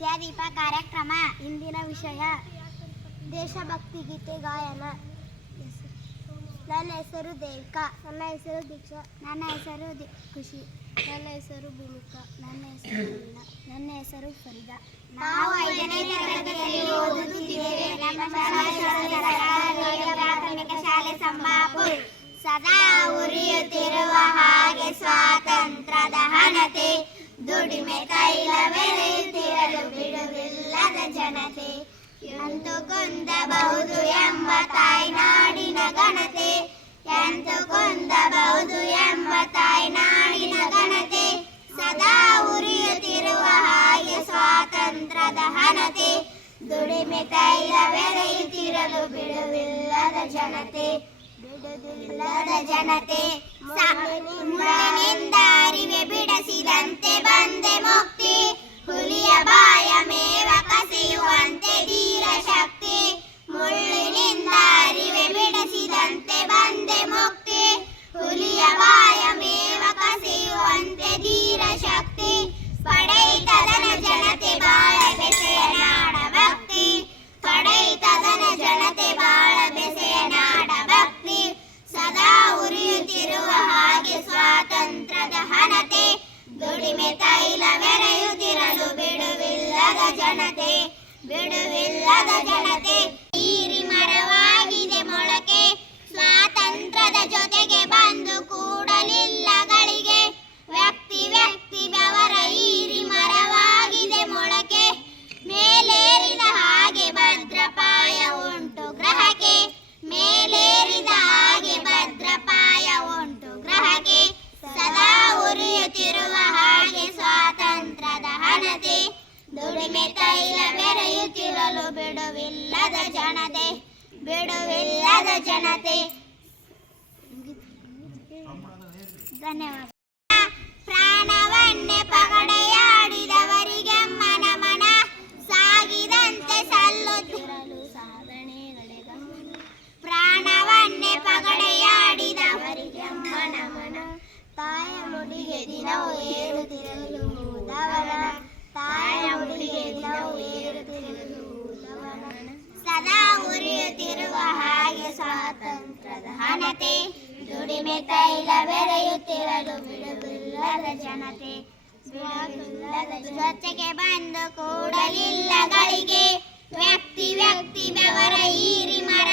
ವಿದ್ಯಾದೀಪ ಕಾರ್ಯಕ್ರಮ. ಇಂದಿನ ವಿಷಯ ದೇಶಭಕ್ತಿ ಗೀತೆ ಗಾಯನ. ನನ್ನ ಹೆಸರು ದೇವಿಕಾ. ನನ್ನ ಹೆಸರು ದೀಕ್ಷಾ. ನನ್ನ ಹೆಸರು ಖುಷಿ. ನನ್ನ ಹೆಸರು ಭೂಮಿಕಾ. ನನ್ನ ಹೆಸರು ಮೀನಾ. ನನ್ನ ಹೆಸರು ಫರೀದಾ. ನಾವು 5ನೇ ತರಗತಿಯಲ್ಲಿ ಓದುತ್ತಿದ್ದೇವೆ. ನಮ್ಮ ಪ್ರಾಥಮಿಕ ಶಾಲೆ ಸಂಬಾಪುರ್. ಸದಾ ಉರಿಯುತ್ತಿರುವ ಹಾಗೆ ಸ್ವಾತಂತ್ರ್ಯದ ಹಣತೆ, ದುಡಿಮೆ ತೈಲವೆರೆಯುತ್ತಿರಲು ಬಿಡುವಿಲ್ಲದ ಜನತೆ, ಎಂತು ಕೊಂದಬಹುದು ಎಂಬ ತಾಯ್ನಾಡಿನ ಘನತೆ, ಎಂತು ಕೊಂದಬಹುದು ಎಂಬ ತಾಯ್ನಾಡಿನ ಘನತೆ, ಸದಾ ಉರಿಯುತ್ತಿರುವ ಹಾಗೆ ಸ್ವಾತಂತ್ರ್ಯದ ಹಣತೆ, ದುಡಿಮೆ ತೈಲವೆರೆಯುತ್ತಿರಲು ಬಿಡುವಿಲ್ಲದ ಜನತೆ, ಬಿಡುವಿಲ್ಲದ ಜನತೆ, ಮುಳ್ಳಿನಿಂದ ಅರಿವೆ ಬಿಡಿಸಿದಂತೆ ಬಂದೆ ಮುಕ್ತಿ, ಹುಲಿಯ ಬಾಯ ಮೇವ ಕಸಿಯುವಂತೆ ಧೀರ ಶಕ್ತಿ, ಮುಳ್ಳಿನಿಂದ ಅರಿವೆ ಬಿಡಿಸಿದಂತೆ ಬಂದೆ ಮುಕ್ತಿ, ಹುಲಿಯ ಬಾಯ ಮೇವ ಕಸಿಯುವಂತೆ ಧೀರ ಶಕ್ತಿ, ಪಡೆಯಿತದನ ಜನತೆ ಬಾಳ ಬೆಸೆಯ ನಾಡ ಭಕ್ತಿ, ಪಡೆಯಿತದನ ಜನತೆ ಬಾಳ ಬೆಸೆಯ ನಾಡ ಭಕ್ತಿ, ಸದಾ ಉರಿಯುತ್ತಿರುವ ಹಾಗೆ ಸ್ವಾತಂತ್ರ್ಯದ ಹಣತೆ, ದುಡಿಮೆ ತೈಲವೆರೆಯುತ್ತಿರಲು ಬಿಡುವಿಲ್ಲದ ಜನತೆ, ಬಿಡುವಿಲ್ಲದ ಜನತೆ, ಈರಿ ಮರವಾಗಿದೆ ಮೊಳಕೆ, ಸ್ವಾತಂತ್ರ್ಯದ ಜೊತೆಗೆ ಬಂದು ಕೂಡಲಿಲ್ಲ ಗಳಿಗೆ, ವ್ಯಕ್ತಿ ವ್ಯಕ್ತಿ ಬೆವರ ಈರಿ ಮರವಾಗಿದೆ ಮೊಳಕೆ, ಮೇಲೇರಿದ ಹಾಗೆ ಭದ್ರಪಾಯ ಉಂಟು ಗ್ರಹಕ್ಕೆ, ಮೇಲೇರಿದ ಹಾಗೆ ಭದ್ರಪಾಯ ಉಂಟು ಗ್ರಹಕ್ಕೆ, ಸದಾ ಉರಿಯುತ್ತಿರುವ ಹಾಗೆ ಸ್ವಾತಂತ್ರ್ಯದ ಹಣತೆ, ದುಡಿಮೆ ತೈಲವೆರೆಯುತ್ತಿರಲು ಬಿಡುವಿಲ್ಲದ ಜನತೆ, ಬಿಡುವಿಲ್ಲದ ಜನತೆ. ಧನ್ಯವಾದ. ಪ್ರಾಣವನ್ನೇ ಪಗಡೆಯಾಡಿದವರಿಗೆ ಮನ ಮನ, ಸಾಗಿದಂತೆ ಸಲ್ಲುತ್ತಿರಲು ಸಾಧನೆಗಳೇ ಗಮನ, ಪ್ರಾಣವನ್ನೇ ಪಗಡೆಯಾಡಿದವರಿಗೆ ಮನ ಮನ, ತಾಯ ಮುಡಿಗೆ ದಿನವೂ ಏರುತ್ತಿರಲು ಧವನ, ತಾಯ ಮುಡಿಗೆ ದಿನವೂ ಏರುತ್ತಿರಲು ಧವನ, ಸದಾ ಉರಿಯುತ್ತಿರುವ ಹಾಗೆ ಸ್ವಾತಂತ್ರ್ಯದ ಹಣತೆ, ದುಡಿಮೆ ತೈಲವೆರೆಯುತ್ತಿರಲು ಬಿಡುವಿಲ್ಲದ ಜನತೆ, ಬಿಡುವಿಲ್ಲದ ಜೊತೆಗೆ ಬಂದು ಕೂಡಲಿಲ್ಲ ಗಳಿಗೆ, ವ್ಯಕ್ತಿ ವ್ಯಕ್ತಿ ಬೆವರ ಈರಿ ಮರ